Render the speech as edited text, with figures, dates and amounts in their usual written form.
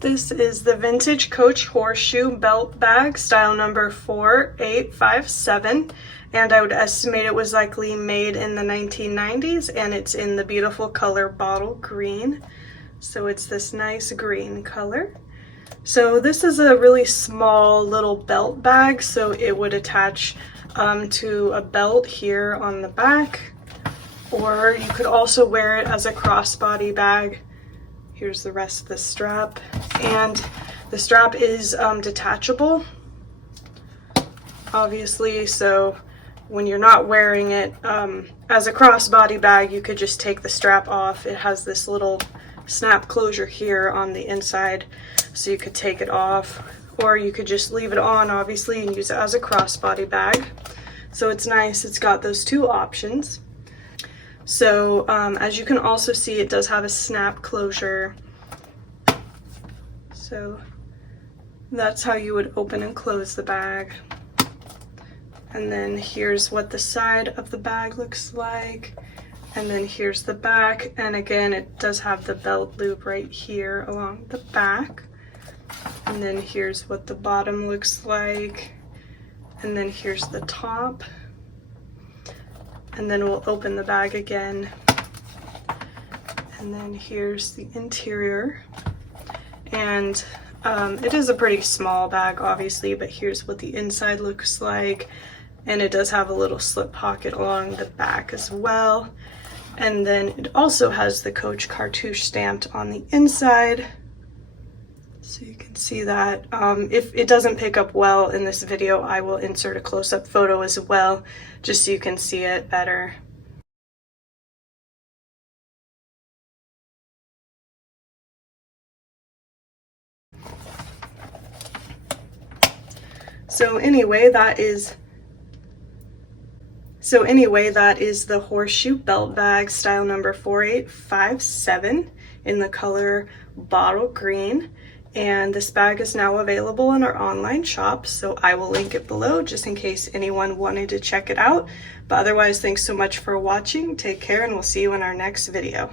This is the vintage Coach Horseshoe belt bag, style number 4857, and I would estimate it was likely made in the 1990s, and it's in the beautiful color bottle green. So it's this nice green color. So this is a really small little belt bag, so it would attach to a belt here on the back, or you could also wear it as a crossbody bag. Here's the rest of the strap, and the strap is detachable, obviously, so when you're not wearing it as a crossbody bag, you could just take the strap off. It has this little snap closure here on the inside, so you could take it off, or you could just leave it on, obviously, and use it as a crossbody bag. So it's nice, it's got those two options. So as you can also see, it does have a snap closure. So that's how you would open and close the bag. And then here's what the side of the bag looks like. And then here's the back. And again, it does have the belt loop right here along the back. And then here's what the bottom looks like. And then here's the top. And then we'll open the bag again. And then here's the interior. And it is a pretty small bag, obviously, but here's what the inside looks like. And it does have a little slip pocket along the back as well. And then it also has the Coach cartouche stamped on the inside. So you can see that. If it doesn't pick up well in this video, I will insert a close-up photo as well, just so you can see it better. So anyway, that is the Horseshoe belt bag, style number 4857, in the color bottle green. And this bag is now available in our online shop, so I will link it below just in case anyone wanted to check it out. But otherwise, thanks so much for watching. Take care, and we'll see you in our next video.